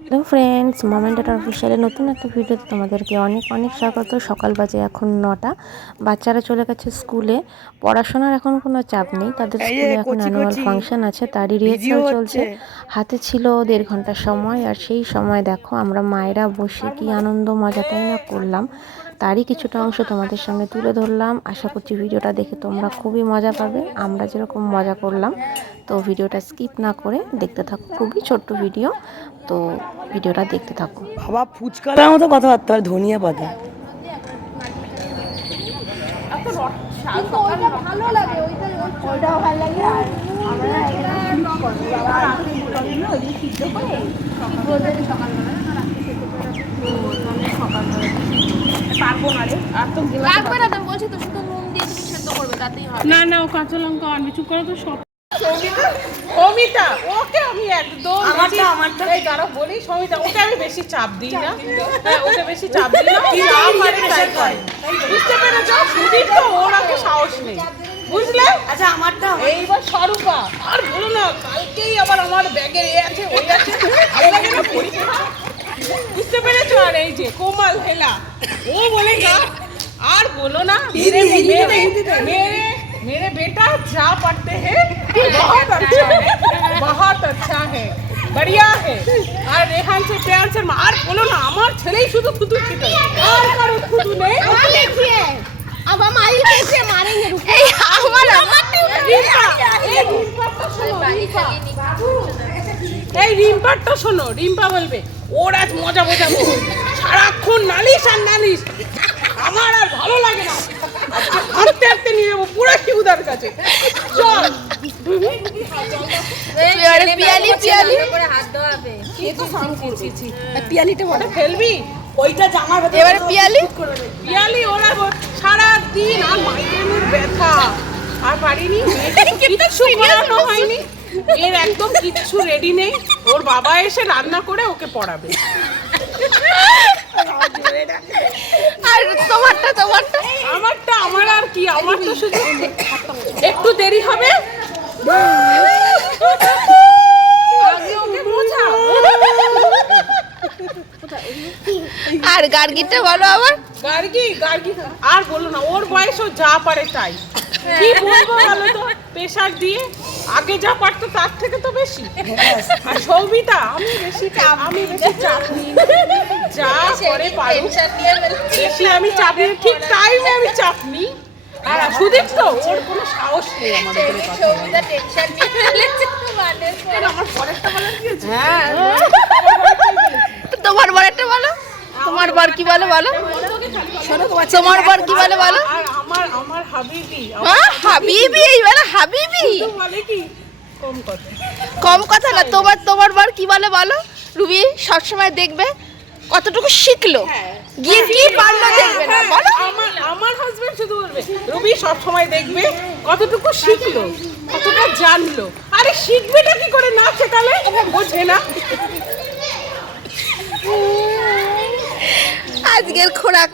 Hello friends moment dot অফিসিয়ালের নতুন একটা ভিডিওতে তোমাদেরকে অনেক অনেক স্বাগত। সকাল বাজে এখন নটা। বাচ্চারা চলে গেছে স্কুলে। পড়াশোনার এখন কোনো চাপ নেই। তাদের স্কুলে এখন অ্যানুয়াল ফাংশন আছে। তারই রিহার্সাল চলছে। হাতে ছিল দেড় ঘণ্টা সময়। আর সেই সময় দেখো আমরা মায়েরা বসে কি আনন্দ মজাটাই না করলাম। তারই কিছুটা অংশ তোমাদের সামনে তুলে ধরলাম। আশা করছি ভিডিওটা দেখে তোমরা খুবই মজা পাবে। আমরা যেরকম মজা করলাম তো ভিডিওটা স্কিপ না করে দেখতে থাকো। খুবই ছোট্ট ভিডিও তো ভিডিওটা দেখতে থাকো। বাবা ফুচকার মতো কথাবার্তা হয় ধনিয়া পাতা। লাগবে না তো বলছি তো শুধু নুন দিয়ে তুমি সেদ্ধ করবে তাতেই হবে। না না ও কাঁচা লঙ্কা আনবি চুপ করে তো সব। সমিতা ওকে আমি একদম আমারটা, আমারটা। এই দাঁড়াও বলি সমিতা ওকে আমি বেশি চাপ দিই না। হ্যাঁ ওকে বেশি চাপ দিই না। তাই করে। বুঝতে পেরেছ? সুদীপ তো ওর আগে সাহস নেই। বুঝলে? আচ্ছা আমারটা এইবার স্বরূপা আর বলো না কালকেই আবার আমার ব্যাগের এ আছে ওই আছে। ভালো লাগে না পরীক্ষা বুঝতে পেরেছো আর এই যে কোমাল হেলা ও বলে যা আর বলো না মেরে মেরে মেরে मेरे बेटा जा पढ़ते हैं बहुत अच्छा है बहुत अच्छा है बढ़िया है আর রেহান সে প্যার সে আর বলো না আমার ছেলেই শুধু থুতু ছিল আর কারো থুতু নেই अब हम आई कैसे मारेंगे এই আমার আমার রিম্পা, এই রিম্পাটা শোনো, রিম্পা। এই রিম্পারটা শোনো রিম্পা বলবে ওর আজ মজা বোঝাবো সারাক্ষণ নালিশ আর নালিশ। আমার আর ভালো লাগে না। হাঁটতে হাঁটতে নিয়ে যাব পুরো শিবুদার কাছে। চল। পিয়ালি পিয়ালি। পিয়ালি পিয়ালিটা ওটা ফেলবি? ওইটা জামার ভেতরে এবারে পিয়ালি? পিয়ালি ওরা সারা দিন আর মাইগ্রেনের ব্যথা। আর পারিনি করানো হয়নি। এর একদম কিচ্ছু রেডি নেই। ওর বাবা এসে রান্না করে ওকে পড়াবে। আর তোমারটা তোমারটা? আমারটা আমার আর কি আমার তো শুধু একটু দেরি হবে। আর গার্গিটা বলো আবার। গার্গি গার্গি আর বলো না ওর বয়স ও যা পারে তাই। কি বলব বলো তো? প্রেশার দিয়ে আগে যা পারতো তার থেকে তো বেশি। আর সৌমিতা আমি বেশি চাপ আমি বেশি চাপ নিই। যা করে পারো বেশি আমি চাপ নিই। ঠিক টাইমে আমি চাপ নিই। আর সুদীপ তো ওর কোনো সাহস নেই আমাদের আমার পরেরটা বলার কি হ্যাঁ। তোমার বলো। তোমার বর কি বলে বলো? তোমার বর কি বলে বলো? আমার আমার হাবিবি হ্যাঁ? হাবিবি এই বলে হাবিবি। কম কথা। না তোমার তোমার বার কি বলে বলো? রুবি সবসময় দেখবে কতটুকু শিখলো। গিয়ে কি পারল দেখবে না বলো। আমার আমার হাজবেন্ড শুধু বলবে রবি সব সময় দেখবে কতটুকু শিখলো কতটা জানলো। আরে শিখবেটা কি করে না শেখালে? বোঝে না। আজকের খোরাক